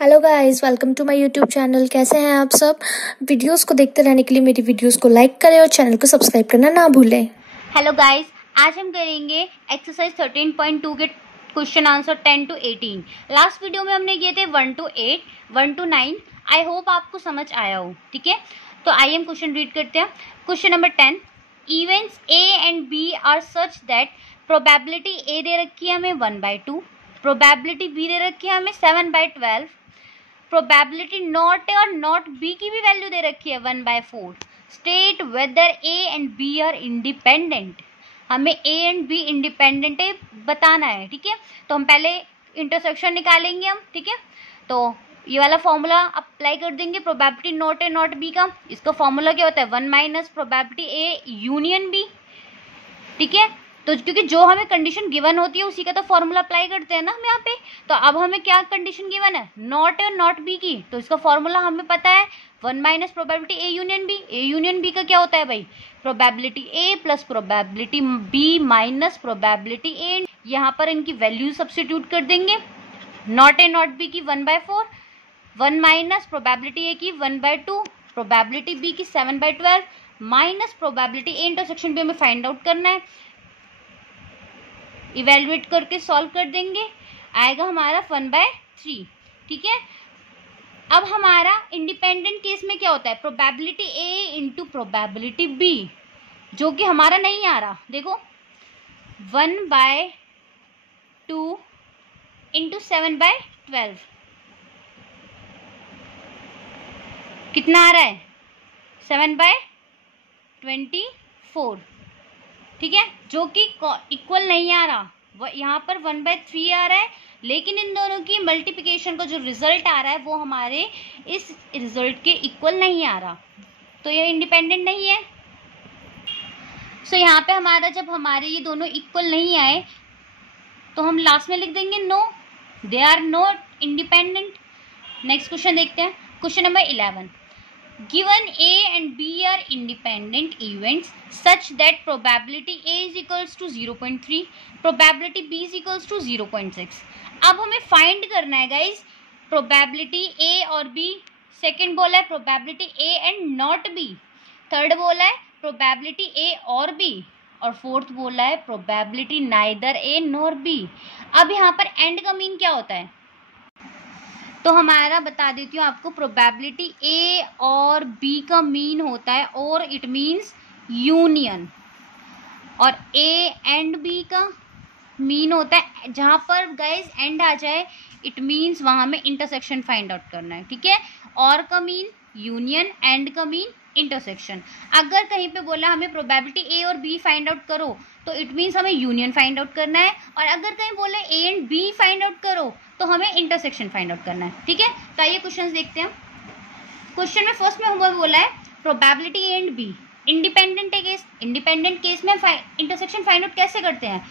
Hello guys, welcome to my YouTube channel. कैसे हैं आप सब? वीडियोस को देखते रहने के लिए मेरी वीडियोस को लाइक करें और चैनल को सब्सक्राइब करना ना भूलें। हेलो गाइस, आज हम करेंगे एक्सरसाइज 13.2 के question answer 10 to 18। Last video में हमने किए थे 1 to 8, 1 to 9। आई होप आपको समझ आया हो। ठीक है, तो आइए हम क्वेश्चन रीड करते हैं। Question number 10, events A and B are such that probability A दे रखी है हमें 1/2, प्रोबेबिलिटी बी दे रखी है हमें 7/12, प्रोबेबिलिटी नॉट ए और नॉट बी की भी वैल्यू दे रखी है 1/4। State whether A and B are independent. हमें ए एंड बी इंडिपेंडेंट है बताना है। ठीक है, तो हम पहले इंटरसेक्शन निकालेंगे हम। ठीक है, तो ये वाला फॉर्मूला अप्लाई कर देंगे probability not A not B का। इसका फॉर्मूला क्या होता है? 1 minus probability A union B. ठीक है, तो क्योंकि जो हमें कंडीशन गिवन होती है उसी का तो फॉर्मूला अप्लाई करते हैं ना हम यहाँ पे। तो अब हमें क्या कंडीशन गिवन है? नॉट और नॉट बी की। तो इसका फॉर्मूला हमें पता है 1 minus probability A union B. A union B का क्या होता है भाई? Probability A plus probability B minus probability A. यहाँ पर इनकी वैल्यू सब्स्टिट्यूट कर देंगे। नॉट ए नॉट बी की 1/4, 1 माइनस प्रोबेबिलिटी ए की 1/2, प्रोबेबिलिटी बी की 7/12 minus probability A intersection B हमें फाइंड आउट करना है। इवेल्युएट करके सॉल्व कर देंगे, आएगा हमारा 1/3। ठीक है, अब हमारा इंडिपेंडेंट केस में क्या होता है? Probability A into probability B, जो कि हमारा नहीं आ रहा। देखो 1/2 इंटू 7/12 कितना आ रहा है? 7/24। ठीक है, जो कि इक्वल नहीं आ रहा। यहाँ पर 1/3 आ रहा है, लेकिन इन दोनों की मल्टीप्लिकेशन का जो रिजल्ट आ रहा है वो हमारे इस रिजल्ट के इक्वल नहीं आ रहा, तो यह इंडिपेंडेंट नहीं है। सो यहाँ पे हमारा जब हमारे ये दोनों इक्वल नहीं आए तो हम लास्ट में लिख देंगे no, they are not independent. Next question देखते हैं। Question number 11, given A and B are independent events such that probability A is equals to 0.3, probability B is equals to 0.6। अब हमें फाइंड करना है गाइज प्रोबेबिलिटी A और B। Second बोला है probability A and not B। Third बोला है probability A और B। और फोर्थ बोला है probability neither A nor B। अब यहाँ पर एंड का मीन क्या होता है? तो हमारा बता देती हूँ आपको, प्रोबेबिलिटी ए और बी का मीन होता है और इट मीन्स यूनियन, और ए एंड बी का मीन होता है जहाँ पर गाइज एंड आ जाए इट मीन्स वहाँ में इंटरसेक्शन फाइंड आउट करना है। ठीक है, और का मीन यूनियन, एंड का मीन इंटरसेक्शन। अगर कहीं पे बोला हमें प्रोबेबिलिटी ए और बी फाइंड आउट करो तो इट मीन्स हमें यूनियन फाइंड आउट करना है, और अगर कहीं बोला A and B find out करो तो हमें इंटरसेक्शन फाइंड आउट करना है। ठीक है, तो आइए क्वेश्चन देखते हैं। क्वेश्चन में फर्स्ट में हमें बोला है probability A and B independent है केस। इंडिपेंडेंट केस में इंटरसेक्शन फाइंड आउट कैसे करते हैं?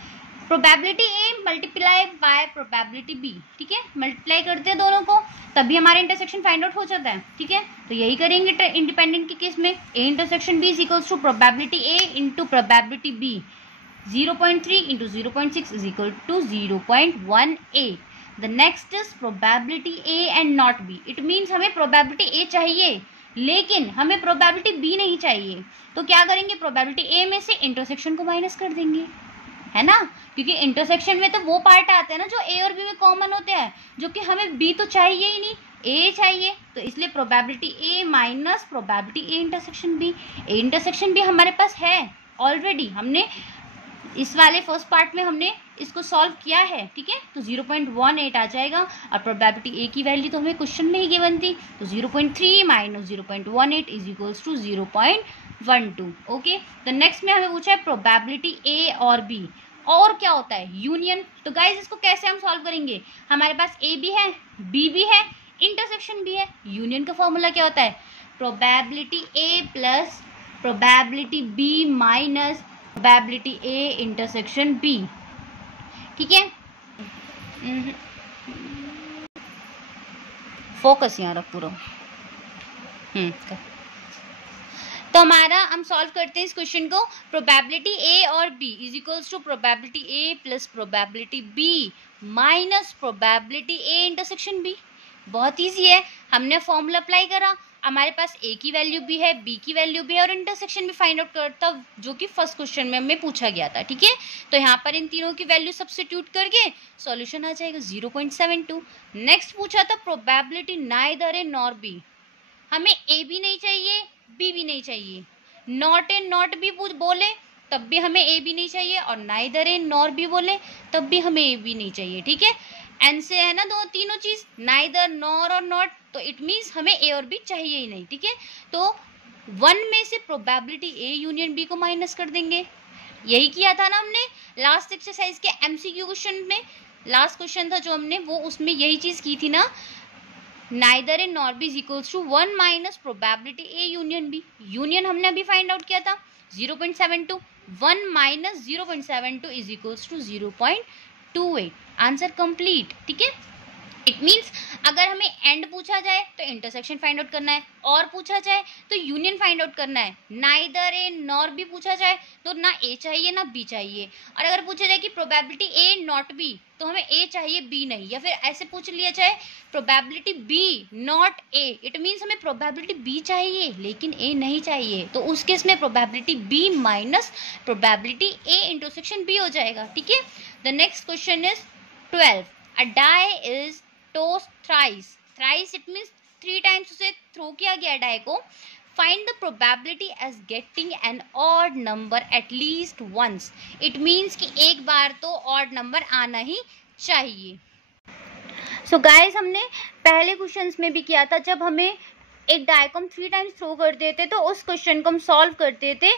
Probability A multiply by probability B. ठीक है, मल्टीप्लाई करते हैं दोनों को, तभी हमारा इंटरसेक्शन फाइंड आउट हो जाता है। ठीक है, तो यही करेंगे इंडिपेंडेंट के केस में। A intersection B is equals to probability A into probability B. 0.3 into 0.6 is equal to 0.18। The next is probability A and not B. It means हमें प्रोबेबिलिटी ए चाहिए लेकिन हमें प्रोबेबिलिटी बी नहीं चाहिए, तो क्या करेंगे? प्रोबेबिलिटी ए में से इंटरसेक्शन को माइनस कर देंगे, है ना, क्योंकि इंटरसेक्शन में तो वो पार्ट आते हैं ना जो ए और बी में कॉमन होते हैं, जो कि हमें बी तो चाहिए ही नहीं, ए चाहिए। तो इसलिए probability A minus probability A intersection B. A intersection B हमारे पास है ऑलरेडी, हमने इस वाले फर्स्ट पार्ट में हमने इसको सॉल्व किया है। ठीक है, तो 0.18 आ जाएगा, और प्रोबेबिलिटी ए की वैल्यू तो हमें क्वेश्चन में ही गिवन थी, तो 0.3 minus 0.18 is equals to 0.12। Okay, तो नेक्स्ट में हमें पूछा है प्रोबेबिलिटी ए और बी, और क्या होता है? यूनियन। तो गाइज इसको कैसे हम सॉल्व करेंगे? हमारे पास ए भी है, बी भी है, इंटरसेक्शन भी है। यूनियन का फॉर्मूला क्या होता है? Probability A plus probability B minus probability A intersection B. ठीक है, फोकस यहाँ रख पूरा। तो हमारा हम सॉल्व करते हैं इस क्वेश्चन को। प्रोबेबिलिटी ए और B is equals to probability A plus probability B minus probability A intersection B. बहुत ईजी है, हमने फॉर्मूला अप्लाई करा, हमारे पास ए की वैल्यू भी है, बी की वैल्यू भी है और इंटरसेक्शन भी फाइंड आउट करता, जो कि फर्स्ट क्वेश्चन में हमें पूछा गया था। ठीक है, तो यहाँ पर इन तीनों की वैल्यू सब्स्टिट्यूट करके सॉल्यूशन आ जाएगा 0.72। नेक्स्ट पूछा था probability neither A nor B, हमें ए भी नहीं चाहिए, बी भी नहीं चाहिए, नॉट ए नॉट बी बोले तब भी हमें ए भी नहीं चाहिए, और नाइदर ए नॉर बी बोले तब भी हमें ए भी नहीं चाहिए। ठीक है, एन से है ना दो तीनों चीज, नाइदर नॉर और नॉट, तो इट मीन्स हमें ए और बी चाहिए ही नहीं। ठीक है, तो 1 में से प्रोबेबिलिटी ए यूनियन बी को माइनस कर देंगे। यही किया था ना हमने लास्ट एक्सरसाइज के एमसीक्यू क्वेश्चन में, लास्ट क्वेश्चन था जो हमने, वो उसमें यही चीज की थी ना, neither A nor B is equals to 1 minus probability A union B. Union हमने अभी फाइंड आउट किया था 0.72, 1 माइनस 0.72 is equals to 0.28। Answer complete. ठीक है, इट मीन्स अगर हमें एंड पूछा जाए तो इंटरसेक्शन फाइंड आउट करना है, और पूछा जाए तो यूनियन फाइंड आउट करना है। नाइदर ए नॉर बी पूछा जाए तो ना ए चाहिए ना बी चाहिए, और अगर पूछा जाए कि प्रोबेबिलिटी ए नॉट बी तो हमें ए चाहिए बी नहीं, या फिर ऐसे पूछ लिया जाए probability B not A, it means हमें प्रोबेबिलिटी बी चाहिए लेकिन ए नहीं चाहिए, तो उस केस में probability B minus probability A intersection B हो जाएगा। ठीक है, the next question is 12, a die is tossed thrice, thrice it means 3 times उसे थ्रो किया गया डाई को। find the probability as getting an odd number at least once, it means कि एक बार तो odd number आना ही चाहिए। so guys, हमने पहले क्वेश्चंस में भी किया था, जब हमें एक डाई को हम 3 टाइम्स थ्रो कर देते तो उस क्वेश्चन को हम सॉल्व करते थे।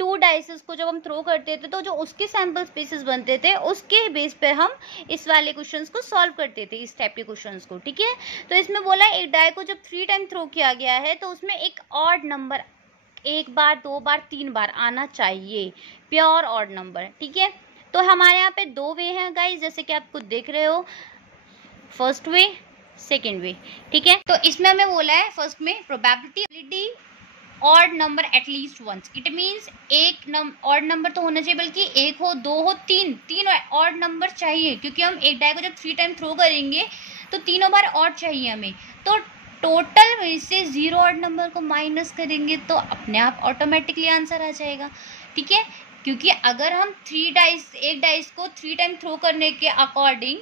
2 डाइसेस को जब हम थ्रो करते थे तो जो उसके सैंपल स्पेसेस बनते थे उसके बेस पर हम इस वाले क्वेश्चंस को सॉल्व करते थे, इस टाइप के क्वेश्चंस को। ठीक है, तो इसमें बोला एक डाई को जब 3 टाइम थ्रो किया गया है तो उसमें एक ऑड नंबर 1 बार 2 बार 3 बार आना चाहिए, प्योर ऑड नंबर। ठीक है, तो हमारे यहाँ पे 2 वे हैं गाइज, जैसे कि आप खुद देख रहे हो, फर्स्ट वे सेकेंड वे। ठीक है, तो इसमें हमें बोला है फर्स्ट में probability odd number at least once, it means एक ऑड नंबर तो होना चाहिए, बल्कि 1 हो 2 हो 3 ऑड नंबर चाहिए, क्योंकि हम एक डाई को जब 3 टाइम थ्रो करेंगे तो तीनों बार ऑड चाहिए हमें। तो टोटल में से 0 ऑड नंबर को माइनस करेंगे तो अपने आप ऑटोमेटिकली आंसर आ जाएगा। ठीक है, क्योंकि अगर हम एक डाइस को 3 टाइम थ्रो करने के अकॉर्डिंग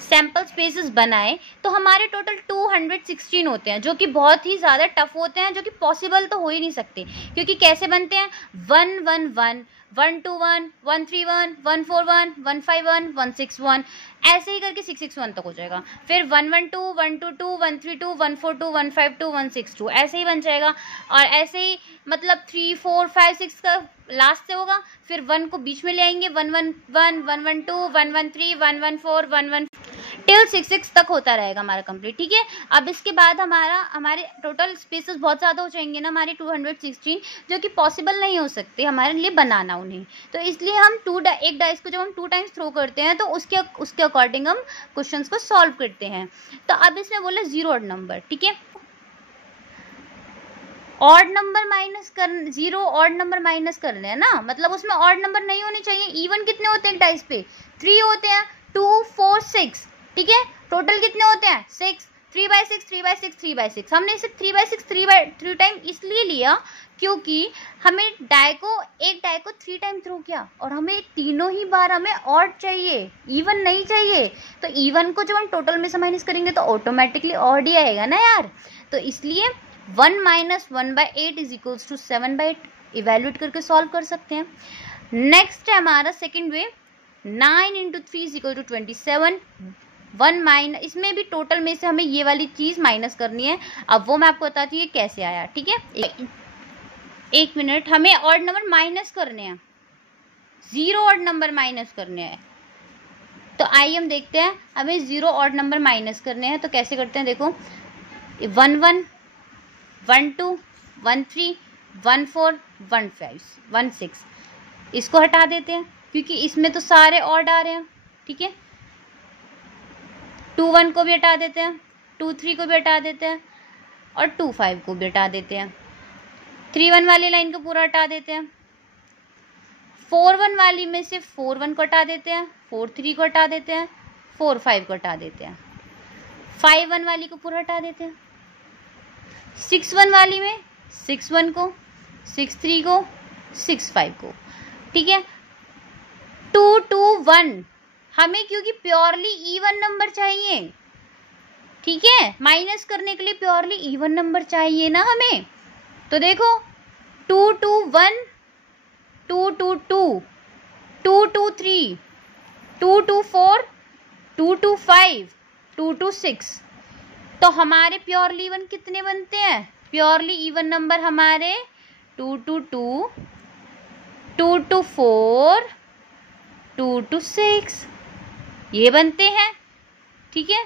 सैम्पल स्पेसेस बनाए तो हमारे टोटल 216 होते हैं, जो कि बहुत ही ज़्यादा टफ होते हैं, जो कि पॉसिबल तो हो ही नहीं सकते, क्योंकि कैसे बनते हैं 111, 121, 131, 141, 151, 161, ऐसे ही करके 661 तक हो जाएगा। फिर 112, 122, 132, 142, 152, 162 ऐसे ही बन जाएगा, और ऐसे ही मतलब 3, 4, 5, 6 का लास्ट से होगा, फिर 1 को बीच में ले आएंगे, 111, 112, 113, 114, 115 टिल 66 तक होता रहेगा हमारा कंप्लीट। ठीक है, अब इसके बाद हमारे टोटल स्पेसेस बहुत ज़्यादा हो जाएंगे ना हमारे 216, जो कि पॉसिबल नहीं हो सकते हमारे लिए बनाना उन्हें, तो इसलिए हम एक डाइस को जब हम 2 टाइम्स थ्रो करते हैं तो उसके अकॉर्डिंग हम क्वेश्चंस को सॉल्व करते हैं। तो अब इसमें बोला 0 ऑड नंबर। ठीक है, ऑड नंबर माइनस कर 0 ऑड नंबर माइनस करने हैं ना, मतलब उसमें ऑड नंबर नहीं होने चाहिए। इवन कितने होते हैं एक डाइस पे? 3 होते हैं, 2, 4, 6। ठीक है, टोटल कितने होते हैं? 6, 3/6, 3/6, 3/6। हमने इसे 3/6 3 टाइम इसलिए लिया क्योंकि हमें एक डाई को 3 टाइम थ्रो किया और हमें तीनों ही बार हमें ऑड चाहिए, इवन नहीं चाहिए। तो इवन को जब हम टोटल में से माइनस करेंगे तो ऑटोमेटिकली ऑड ही आएगा ना यार, तो इसलिए 1 - 1/8 इज इक्वल्स टू 7/8 इवेल्युएट करके सॉल्व कर सकते हैं। नेक्स्ट है हमारा second way, 9 × 3 is equal to 27। 1 इसमें भी टोटल में से हमें ये वाली चीज माइनस करनी है। अब वो मैं आपको बताती हूँ कैसे आया। ठीक है, एक मिनट, हमें ऑड नंबर माइनस करने हैं, 0 ऑड नंबर माइनस करने हैं। तो आइए हम देखते हैं, हमें 0 ऑड नंबर माइनस करने हैं। तो कैसे करते हैं, देखो 11, 12, 13, 14, 15, 16 इसको हटा देते हैं क्योंकि इसमें तो सारे ऑड आ रहे हैं। ठीक है, 21 को भी हटा देते हैं, 23 को भी हटा देते हैं और 25 को भी हटा देते हैं। 31 वाली लाइन को पूरा हटा देते हैं। 41 वाली में से 41 को हटा देते हैं, 43 को हटा देते हैं, 45 को हटा देते हैं। 5 1 वाली को पूरा हटा देते हैं। 6 1 वाली में 6 1 को, 6 3 को, 6 5 को, ठीक है। 2 2 1 हमें क्योंकि प्योरली इवन नंबर चाहिए, ठीक है, माइनस करने के लिए प्योरली इवन नंबर चाहिए ना हमें। तो देखो 2 2 1, 2 2 2, 2 2 3, 2 2 4, 2 2 5, 2 2 6। तो हमारे प्योरली इवन कितने बनते हैं? प्योरली इवन नंबर हमारे 2 2 2, 2 2 4, 2 2 6 ये बनते हैं, ठीक है।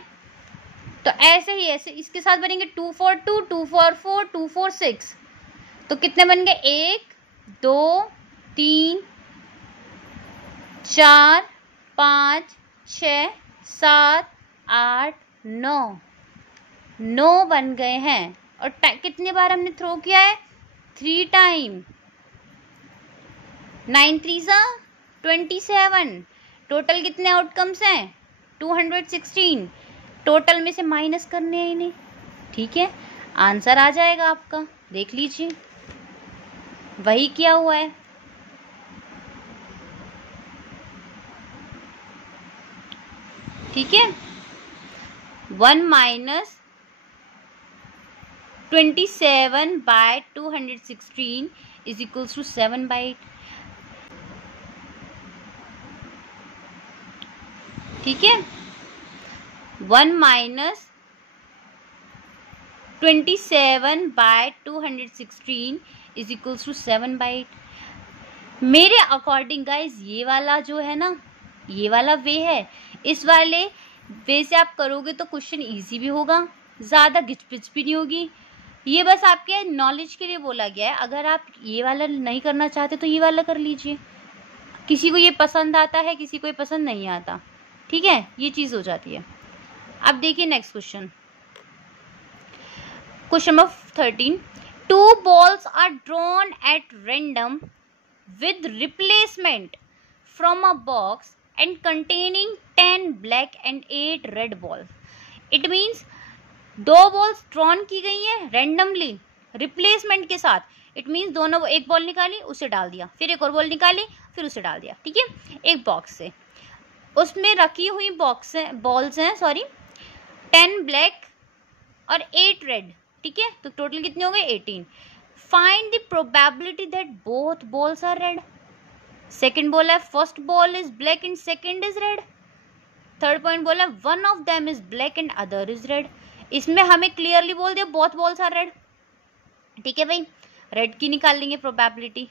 तो ऐसे ही ऐसे इसके साथ बनेंगे 2 4 2, 2 4 4, 2 4 6। तो कितने बन गए? 1 2 3 4 5 6 7 8 9 बन गए हैं। और कितने बार हमने थ्रो किया है? 3 टाइम। 9 3 27। टोटल कितने आउटकम्स हैं? 216। टोटल में से माइनस करने हैं इन्हें, ठीक है। आंसर आ जाएगा आपका, देख लीजिए वही किया हुआ है। ठीक है, 1 minus 27 by 216 is equals to 7/8। ठीक है, 1 minus 27 by 216 is equals to 7/8। मेरे अकॉर्डिंग गाइज ये वाला जो है ना, ये वाला वे है। इस वाले वे से आप करोगे तो क्वेश्चन इजी भी होगा, ज़्यादा घिचपिच भी नहीं होगी। ये बस आपके नॉलेज के लिए बोला गया है। अगर आप ये वाला नहीं करना चाहते तो ये वाला कर लीजिए। किसी को ये पसंद आता है, किसी को ये पसंद नहीं आता, ठीक है, ये चीज़ हो जाती है। अब देखिए next question, question number 13। 2 balls are drawn at random with replacement from a box and containing 10 black and 8 red balls. It means 2 balls drawn की गई है randomly replacement के साथ। इट मीन्स दोनों, एक बॉल निकाली उसे डाल दिया, फिर एक और बॉल निकाली फिर उसे डाल दिया, ठीक है, एक बॉक्स से। उसमें रखी हुई बॉल्स हैं 10 ब्लैक और 8 रेड, ठीक है। तो टोटल कितने हो गए? 18। Find the probability that both balls are red. Second बोला है first ball is black and second is red. Third point बोला है one of them is black and other is red. इसमें हमें क्लियरली बोल दिया बोथ बॉल्स आर रेड, ठीक है भाई, रेड की निकाल लेंगे प्रोबेबिलिटी।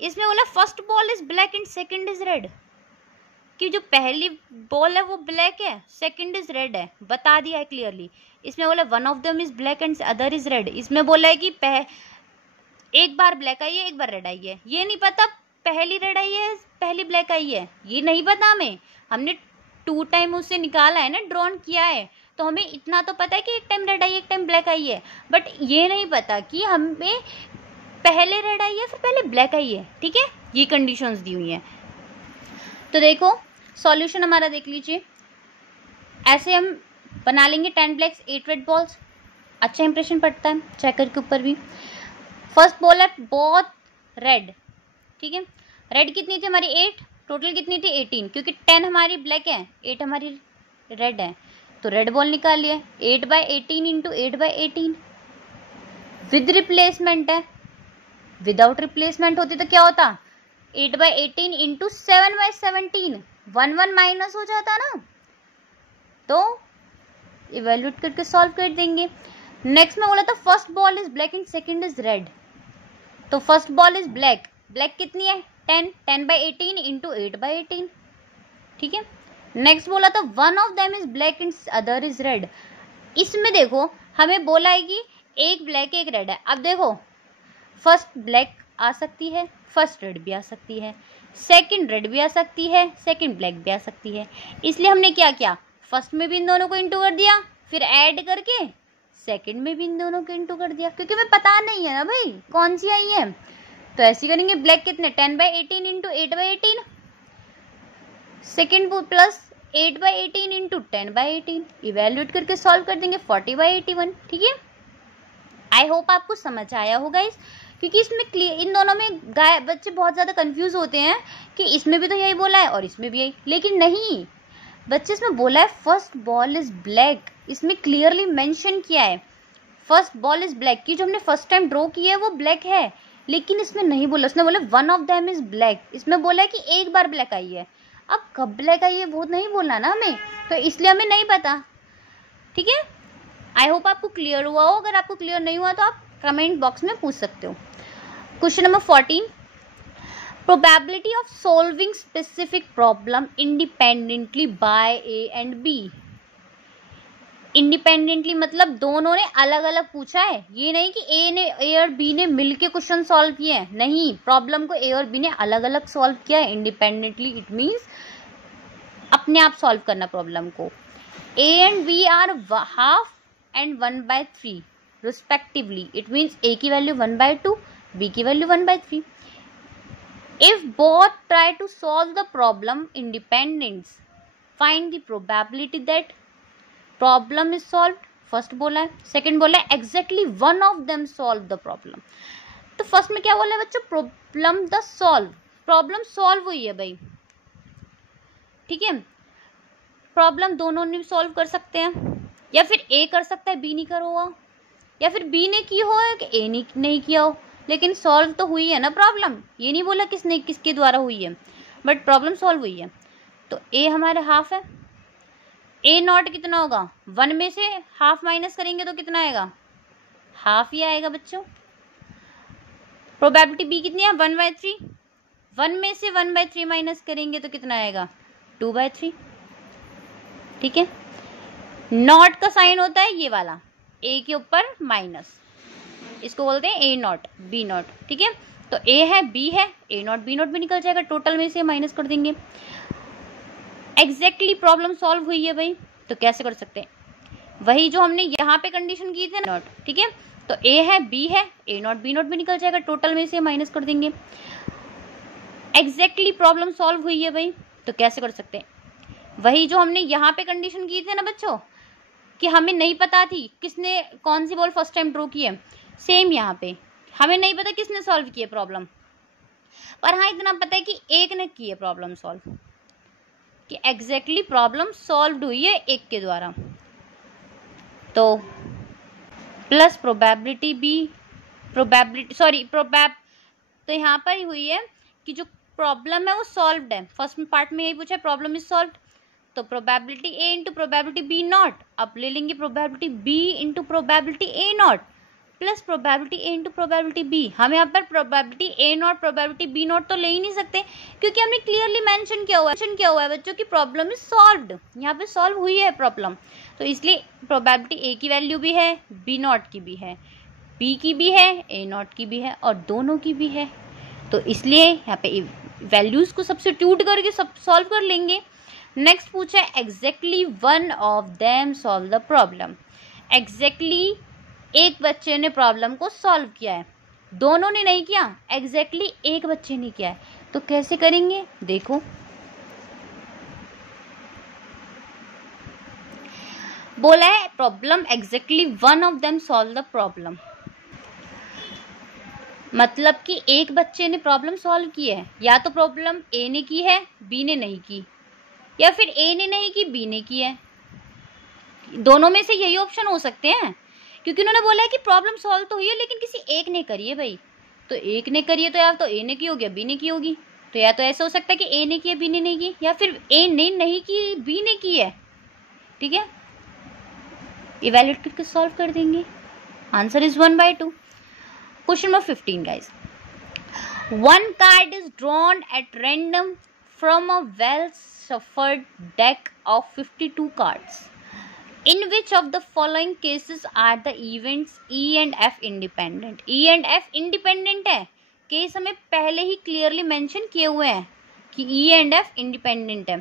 इसमें बोला first ball is black and second is red, कि जो पहली बॉल है वो ब्लैक है, सेकंड इज रेड है, बता दिया है क्लियरली। इसमें बोला one of them is black and other is red. इसमें बोला है कि एक बार ब्लैक आई है एक बार रेड आई है। ये नहीं पता पहली रेड आई है पहली ब्लैक आई है, ये नहीं पता हमें। हमने 2 टाइम उससे निकाला है ना, ड्रॉन किया है, तो हमें इतना तो पता है कि एक टाइम रेड आई एक टाइम ब्लैक आई है, बट ये नहीं पता कि हमें पहले रेड आई है फिर पहले ब्लैक आई है, ठीक है। ये कंडीशंस दी हुई हैं। तो देखो सॉल्यूशन हमारा देख लीजिए, ऐसे हम बना लेंगे 10 ब्लैक्स 8 रेड बॉल्स। अच्छा इंप्रेशन पड़ता है चेकर के ऊपर भी। फर्स्ट बॉल है बहुत रेड, ठीक है, रेड कितनी थी हमारी 8, टोटल कितनी थी 18, क्योंकि 10 हमारी ब्लैक है 8 हमारी रेड है, तो रेड बॉल निकाल लिया। 8/18 इंटू 8/18 विद रिप्लेसमेंट है, विदाउट रिप्लेसमेंट होती तो क्या होता? 8/18 इंटू 7/17, 1 1 माइनस हो जाता ना, तो इवेल्यूएट करके सॉल्व कर देंगे। नेक्स्ट में बोला था first ball is black and second is red, तो first ball is black, black कितनी है 10, 10/18 इंटू 8/18, ठीक है। नेक्स्ट बोला था one of them is black and other is red. इसमें देखो हमें बोला है कि एक ब्लैक एक रेड है। अब देखो फर्स्ट ब्लैक आ सकती है, फर्स्ट रेड भी आ सकती है, सेकंड रेड भी आ सकती है, सेकंड ब्लैक भी आ सकती है। इसलिए हमने क्या किया, फर्स्ट में भी इन दोनों को इंटू कर दिया, फिर ऐड करके सेकंड में भी इन दोनों को इंटू कर दिया, क्योंकि हमें पता नहीं है ना भाई कौन सी आई है। तो ऐसे करेंगे, ब्लैक कितने 10/18 into 8/18, second plus 8/18 into 10/18 evaluate करके सॉल्व कर देंगे 40/81। ठीक है, आई होप आपको समझ आया होगा इस, क्योंकि इसमें क्लियर, इन दोनों में बच्चे बहुत ज़्यादा कंफ्यूज होते हैं कि इसमें भी तो यही बोला है और इसमें भी यही, लेकिन नहीं बच्चे, इसमें बोला है फर्स्ट बॉल इज ब्लैक, इसमें क्लियरली मेंशन किया है फर्स्ट बॉल इज ब्लैक, की जो हमने फर्स्ट टाइम ड्रॉ की है वो ब्लैक है, लेकिन इसमें नहीं बोला, उसने बोला one of them is black, इसमें बोला है कि एक बार ब्लैक आई है। अब कब ब्लैक आई है वो नहीं बोलना ना हमें, तो इसलिए हमें नहीं पता। ठीक है, आई होप आपको क्लियर हुआ हो, अगर आपको क्लियर नहीं हुआ तो आप कमेंट बॉक्स में पूछ सकते हो। Question number 14, probability of solving specific problem independently by A and B. Independently मतलब दोनों ने अलग अलग पूछा है, ये नहीं कि ए और बी ने मिलके क्वेश्चन सॉल्व किए हैं, नहीं, प्रॉब्लम को ए और बी ने अलग अलग सॉल्व किया है। इंडिपेंडेंटली इट मींस अपने आप सॉल्व करना प्रॉब्लम को। A and B are half and 1/3 respectively, it means A की वैल्यू 1/2, बी की value 1/3। If both try to solve the problem independent, find the probability that problem is solve. First बोला है, second बोला है exactly one of them solve the problem. तो first में क्या बोला है बच्चों, problem the solve, problem solve हुई है भाई। ठीक है, प्रॉब्लम दोनों ने सॉल्व कर सकते हैं, या फिर ए कर सकता है बी नहीं करा हुआ, या फिर बी ने की हो कि ए ने नहीं किया हो, लेकिन सॉल्व तो हुई है ना प्रॉब्लम, ये नहीं बोला किसने किसके द्वारा हुई है, बट प्रॉब्लम सॉल्व हुई है। तो ए हमारे हाफ है, ए नॉट कितना होगा, 1 में से हाफ माइनस करेंगे तो कितना आएगा, हाफ ही आएगा बच्चों। प्रोबेबिलिटी बी कितनी है, 1/3, 1 में से 1/3 माइनस करेंगे तो कितना आएगा, 2/3। ठीक है, नॉट का साइन होता है ये वाला, ए के ऊपर माइनस, इसको बोलते हैं ए नॉट बी नॉट। ठीक है, तो ए है बी है, ए नॉट बी नॉट भी निकल जाएगा, टोटल में से माइनस कर देंगे। एग्जैक्टली प्रॉब्लम सॉल्व हुई है भाई, तो कैसे कर सकते हैं, वही जो हमने यहाँ पे कंडीशन की थी नॉट। ठीक है, तो ए है बी है, ए नॉट बी नॉट भी निकल जाएगा, टोटल में से माइनस कर देंगे। एग्जैक्टली प्रॉब्लम सॉल्व हुई है भाई, तो कैसे कर सकते हैं, वही जो हमने यहाँ पे कंडीशन की थी ना बच्चों, कि हमें नहीं पता थी किसने कौन सी बॉल फर्स्ट टाइम ड्रॉ की है, सेम यहाँ पे हमें नहीं पता किसने सॉल्व की है प्रॉब्लम, पर हाँ इतना पता है कि एक ने की है प्रॉब्लम सॉल्व, कि एग्जैक्टली प्रॉब्लम सॉल्व हुई है एक के द्वारा। तो प्लस प्रोबेबिलिटी बी, तो यहाँ पर ही हुई है कि जो प्रॉब्लम है वो सॉल्व्ड है, फर्स्ट पार्ट में यही पूछा है प्रॉब्लम इज सॉल्व्ड, तो probability A into probability B not, अब ले लेंगे probability B into probability A not plus probability A into probability B. हम यहाँ पर probability A not probability B not तो ले ही नहीं सकते, क्योंकि हमने क्लियरली मेंशन किया हुआ है बच्चों की प्रॉब्लम इज सॉल्व्ड, यहाँ पे सॉल्व हुई है प्रॉब्लम, तो इसलिए प्रोबेबिलिटी ए की वैल्यू भी है, बी नॉट की भी है, बी की भी है, ए नॉट की भी है, और दोनों की भी है, तो इसलिए यहाँ पे वैल्यूज को सब्स्टिट्यूट करके सब सॉल्व कर लेंगे। नेक्स्ट पूछा है exactly one of them solve the problem. Exactly एक बच्चे ने प्रॉब्लम को सॉल्व किया है, दोनों ने नहीं किया, एग्जैक्टली एक बच्चे ने किया है, तो कैसे करेंगे देखो, बोला है problem exactly one of them solve the problem, मतलब कि एक बच्चे ने प्रॉब्लम सॉल्व की है, या तो प्रॉब्लम ए ने की है बी ने नहीं की, या फिर ए ने नहीं की बी ने की है, दोनों में से यही ऑप्शन हो सकते हैं, क्योंकि उन्होंने बोला है कि प्रॉब्लम सॉल्व तो हुई है लेकिन किसी एक ने करी है भाई, तो एक ने करी है तो या तो ए ने की होगी या बी ने की होगी, तो या तो ऐसा हो सकता है कि ए ने की है बी ने नहीं की, या फिर ए ने नहीं की बी ने की है। ठीक है, इवैल्यूएट करके सॉल्व कर देंगे, answer is 1/2। Question number 15 guys, one card is drawn at random from a well shuffled deck of 52 cards. In which of the following cases are the events E and F independent? E and F independent है, case हमें पहले ही clearly mention किए हुए हैं कि E and F independent है।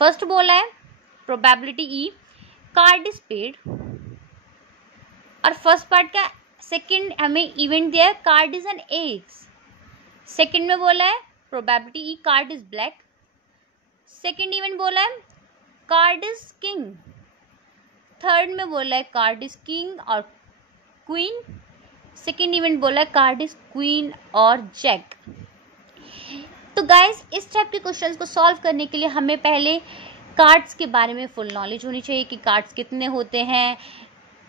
First बोला है probability E, card is paid, और फर्स्ट पार्ट का सेकंड हमें इवेंट दिया है card is an eggs. Second में बोला है probability E, card is black. Second event बोला है कार्ड इज किंग, थर्ड में बोला है कार्ड इज किंग और क्वीन, सेकेंड इवेंट बोला है कार्ड इज क्वीन और जैक। तो गाइस इस टाइप के क्वेश्चंस को सॉल्व करने के लिए हमें पहले कार्ड्स के बारे में फुल नॉलेज होनी चाहिए कि कार्ड्स कितने होते हैं,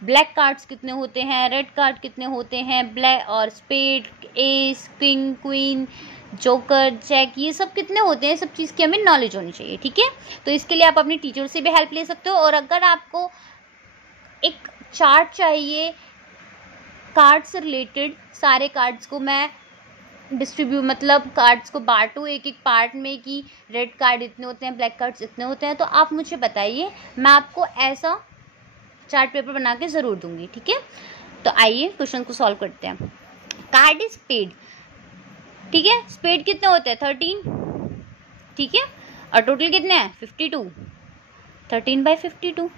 ब्लैक कार्ड्स कितने होते हैं, रेड कार्ड कितने होते हैं, ब्लैक और spade, ace, king, queen, joker, jack, ये सब कितने होते हैं, सब चीज़ की हमें नॉलेज होनी चाहिए। ठीक है, तो इसके लिए आप अपनी टीचर से भी हेल्प ले सकते हो। और अगर आपको एक चार्ट चाहिए कार्ड से रिलेटेड, सारे कार्ड्स को मैं डिस्ट्रीब्यूट मतलब कार्ड्स को बांटूँ एक एक पार्ट में कि रेड कार्ड इतने होते हैं, ब्लैक कार्ड्स इतने होते हैं, तो आप मुझे बताइए, मैं आपको ऐसा चार्ट पेपर बना के ज़रूर दूंगी। ठीक है, तो आइए क्वेश्चन को सॉल्व करते हैं। कार्ड इज स्पेड, ठीक है, स्पेड कितने होते हैं 13, ठीक है, और टोटल कितने हैं 52, 13/52।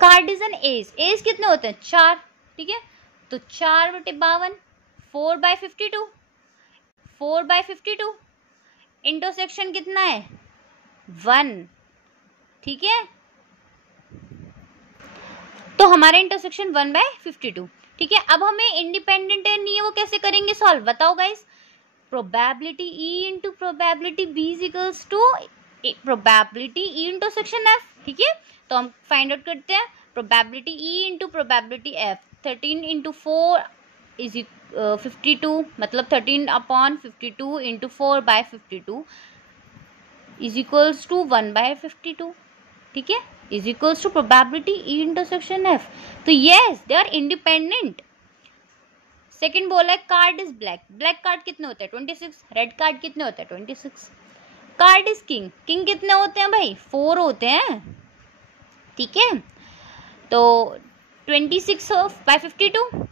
Card is an S, S कितने होते हैं 4, ठीक है, तो 4/52, 4/52, 4/52। इंटरसेक्शन कितना है 1, ठीक है, तो हमारा इंटरसेक्शन 1/52। ठीक है, अब हमें इंडिपेंडेंट है नहीं है वो कैसे करेंगे सॉल्व, बताओ guys. Probability E into probability B is equals to probability E intersection F. ठीक है, तो हम फाइंड आउट करते हैं probability E into probability F. 13 into 4 is 52, मतलब 13/52 इंटू 4/52 इज इक्वल्स टू 1/52। ठीक है, is equals to probability E intersection F. तो yes they are independent. Second बोला है card is black, black card कितने होते हैं 26, रेड कार्ड कितने होते हैं 26। कार्ड इज किंग, किंग कितने होते हैं भाई 4 होते हैं। ठीक है, तो 26/52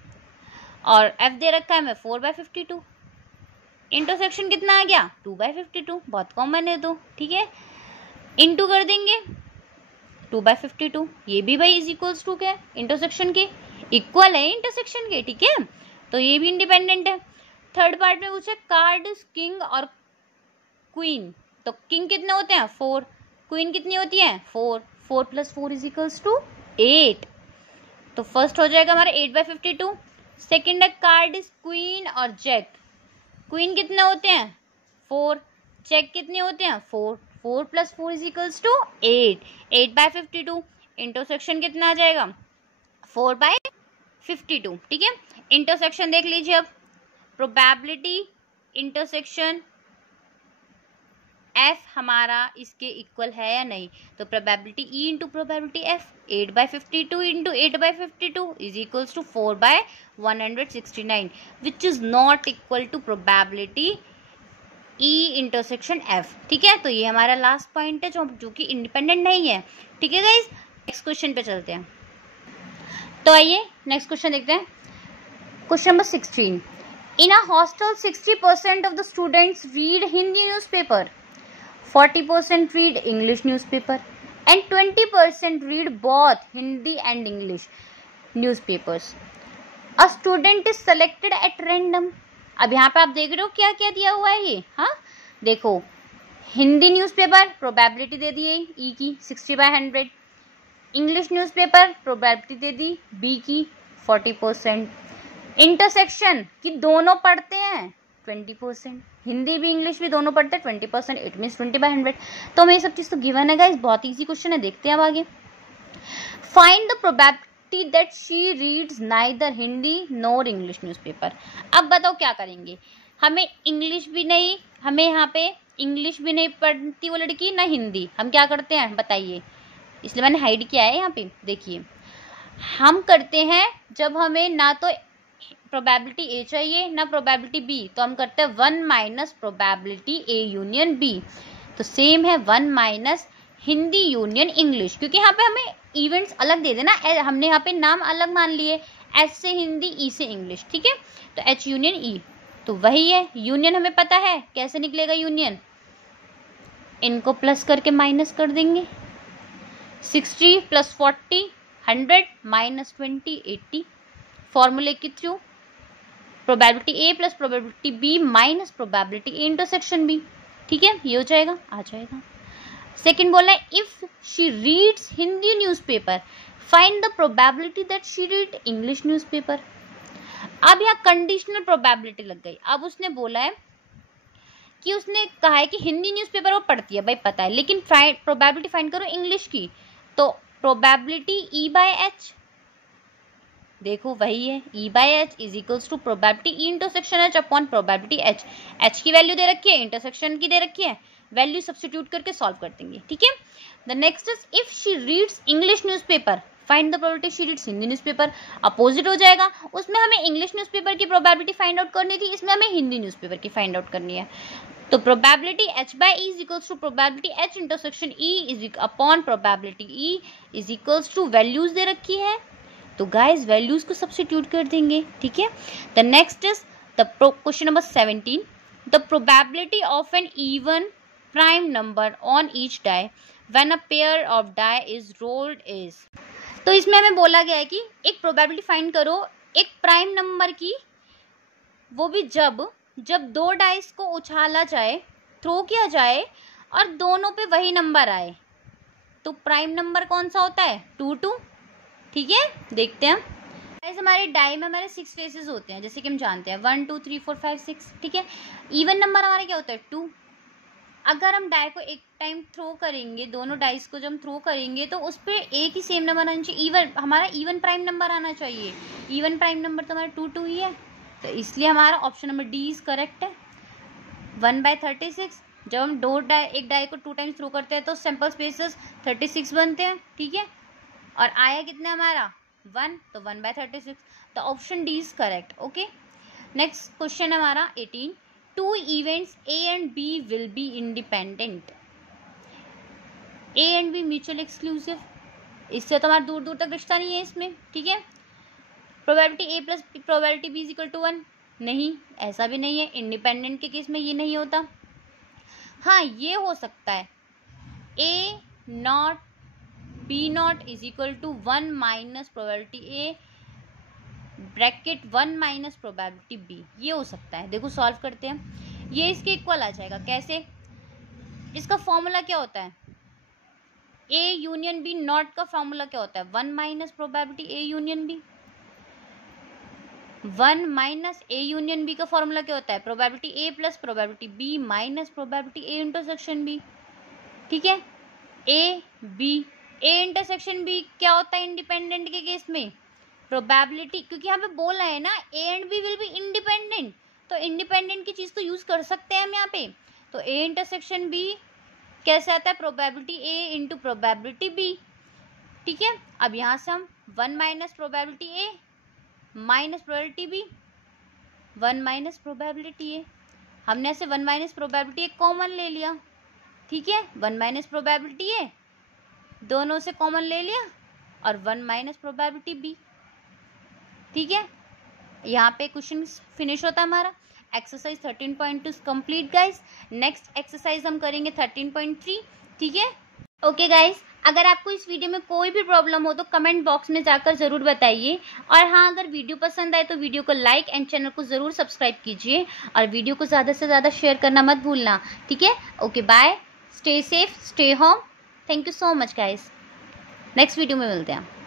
और एफ दे रखा है मैं 4/52। इंटरसेक्शन कितना आ गया 2/52, बहुत कॉमन है तो। ठीक है, इनटू कर देंगे 2/52, ये भी भाई इज इक्वल्स टू क्या इंटरसेक्शन के इक्वल है इंटरसेक्शन के। ठीक है, तो ये भी इंडिपेंडेंट है। थर्ड पार्ट में पूछे कार्ड इज किंग और क्वीन, तो किंग कितने होते हैं 4, क्वीन कितनी होती है 4, 4 + 4 इज इक्वल्स टू 8। तो फर्स्ट हो जाएगा हमारा 8/52। सेकेंड है कार्ड इज क्वीन और जैक, क्वीन कितने होते हैं 4, जैक कितने होते हैं 4, 4 + 4 इज इक्वल्स टू 8, 8/52। इंटरसेक्शन कितना आ जाएगा 4/52। ठीक है, इंटरसेक्शन देख लीजिए अब, प्रोबेबिलिटी इंटरसेक्शन एफ हमारा इसके इक्वल है या नहीं, तो probability E into probability F 8/52 into 8/52 is equals to 4/169 which is not equal to probability E intersection F. ठीक है, तो ये हमारा लास्ट पॉइंट है जो कि इंडिपेंडेंट नहीं है। ठीक है गाइस, नेक्स्ट क्वेश्चन पे चलते हैं। तो आइए नेक्स्ट क्वेश्चन देखते हैं। Question number 16, in a hostel 60% of the students read Hindi newspaper, 40% read English newspaper and 20% read both Hindi and English newspapers. A student is selected at random. अब यहाँ पे आप देख रहे हो क्या क्या दिया हुआ है ये, हाँ देखो, हिंदी न्यूज़पेपर प्रोबेबिलिटी दे दी है ई की 60/100, इंग्लिश न्यूज़पेपर प्रोबेबिलिटी दे दी बी की 40%, इंटरसेक्शन की दोनों पढ़ते हैं 20%, हिंदी भी इंग्लिश भी दोनों पढ़ते हैं 20%, इट मीन्स 20/100। तो हमें ये सब चीज़ तो गिवन है गाइस, बहुत इजी क्वेश्चन है, देखते हैं अब आगे। Find the probability that she reads neither Hindi nor English newspaper. अब बताओ क्या करेंगे, हमें इंग्लिश भी नहीं, हमें यहाँ पे इंग्लिश भी नहीं पढ़ती वो लड़की ना हिंदी, हम क्या करते हैं बताइए, इसलिए मैंने हाइड किया है यहाँ पे। देखिए हम करते हैं जब हमें ना तो प्रोबेबिलिटी ए चाहिए ना प्रोबेबिलिटी बी, तो हम करते हैं 1 - प्रोबेबिलिटी ए यूनियन बी। तो सेम है 1 - हिंदी यूनियन इंग्लिश, क्योंकि यहाँ पे हमें इवेंट्स अलग दे देना, हमने यहाँ पे नाम अलग मान लिए, एच से हिंदी ई से इंग्लिश। ठीक है, तो एच यूनियन ई, तो वही है यूनियन, हमें पता है कैसे निकलेगा यूनियन, इनको प्लस करके माइनस कर देंगे, 60 + 40 100 -20 80, फॉर्मूले के through probability A plus probability B minus probability A intersection B. ठीक है, ये हो जाएगा, आ जाएगा सेकेंड बोला है if she reads Hindi newspaper find the probability that she read English newspaper. अब यहाँ कंडीशनल प्रोबेबिलिटी लग गई। अब उसने बोला है कि उसने कहा है कि हिंदी न्यूज़पेपर वो पढ़ती है, भाई पता है, लेकिन प्रोबेबिलिटी फाइंड करो इंग्लिश की। तो प्रोबेबिलिटी E/H, देखो वही है, E/H is equals to probability E intersection H upon probability H। H की वैल्यू दे रखी है, इंटरसेक्शन की दे रखी है, वैल्यू सब्स्टिट्यूट करके सॉल्व कर देंगे, ठीक है। The next is if she reads English newspaper find the probability she reads Hindi newspaper. Opposite हो जाएगा, उसमें हमें इंग्लिश न्यूज़पेपर की प्रोबेबिलिटी फाइंड आउट करनी थी, इसमें हमें हिंदी न्यूज़पेपर की फाइंड आउट करनी है। तो probability H/E is equals to probability H intersection E is upon probability E is equals to values दे रखी है, तो गाइस वैल्यूज को सब्स्टिट्यूट कर देंगे, ठीक है। The next is the question number 17, the probability of an even prime number on each die when a pair of die is rolled is. तो इसमें हमें बोला गया है कि एक प्रोबेबिलिटी फाइंड करो एक प्राइम नंबर की, वो भी जब दो डाइस को उछाला जाए, थ्रो किया जाए और दोनों पे वही नंबर आए, तो प्राइम नंबर कौन सा होता है? 2, ठीक है। देखते हैं गाइस, हमारे डाई में हमारे 6 फेसेस होते हैं, जैसे कि हम जानते हैं 1 2 3 4 5 6, ठीक है। इवन नंबर हमारा क्या होता है? 2। अगर हम डाई को एक टाइम थ्रो करेंगे, दोनों डाइस को जब हम थ्रो करेंगे तो उस पर एक ही सेम नंबर आना चाहिए, इवन, हमारा इवन प्राइम नंबर आना चाहिए। इवन प्राइम नंबर तो हमारा 2 ही है, तो इसलिए हमारा option number D is correct है। 1/36, जब हम एक डाई को 2 टाइम्स थ्रो करते हैं तो सैंपल स्पेसेस 36 बनते हैं, ठीक है। और आया कितना हमारा 1, तो 1/36, तो option D is correct, okay. Next question हमारा 18, 2 events A and B will be independent, A and B mutual exclusive, इससे तो हमारा दूर दूर तक रिश्ता नहीं है इसमें, ठीक है। Probability A plus probability B is equal to 1, नहीं, ऐसा भी नहीं है, इंडिपेंडेंट के केस में ये नहीं होता। हाँ, ये हो सकता है A0 B0 is equal to 1 minus probability A bracket 1 minus probability B, ये हो सकता है। देखो सॉल्व करते हैं, ये इसके इक्वल आ जाएगा। कैसे? इसका फॉर्मूला क्या होता है? A यूनियन B नॉट का फॉर्मूला क्या होता है? 1 minus probability A union B। 1 minus A union B का फॉर्मूला क्या होता है? Probability A plus probability B minus probability A intersection B, ठीक है। A इंटरसेक्शन B क्या होता है इंडिपेंडेंट के केस में? प्रोबेबिलिटी, क्योंकि यहाँ पे बोल रहे हैं ना A and B will be independent, तो इंडिपेंडेंट की चीज तो यूज कर सकते हैं हम यहाँ पे। तो A इंटरसेक्शन B कैसे आता है? Probability A into probability B, ठीक है। अब यहाँ से हम 1 minus probability A minus probability B, 1 minus probability A, हमने ऐसे 1 माइनस प्रोबेबिलिटी A कॉमन ले लिया, ठीक है। 1 माइनस प्रोबेबिलिटी A दोनों से कॉमन ले लिया और 1 माइनस प्रोबेबिलिटी B, ठीक है। यहाँ पे क्वेश्चन फिनिश होता है हमारा। Exercise 13.2 complete guys. Next exercise हम करेंगे 13.3, ठीक है। ओके गाइस, अगर आपको इस वीडियो में कोई भी प्रॉब्लम हो तो कमेंट बॉक्स में जाकर ज़रूर बताइए। और हाँ, अगर वीडियो पसंद आए तो वीडियो को लाइक एंड चैनल को ज़रूर सब्सक्राइब कीजिए और वीडियो को ज़्यादा से ज़्यादा शेयर करना मत भूलना, ठीक है। Okay, bye, stay safe, stay home, thank you so much guys. Next video में मिलते हैं।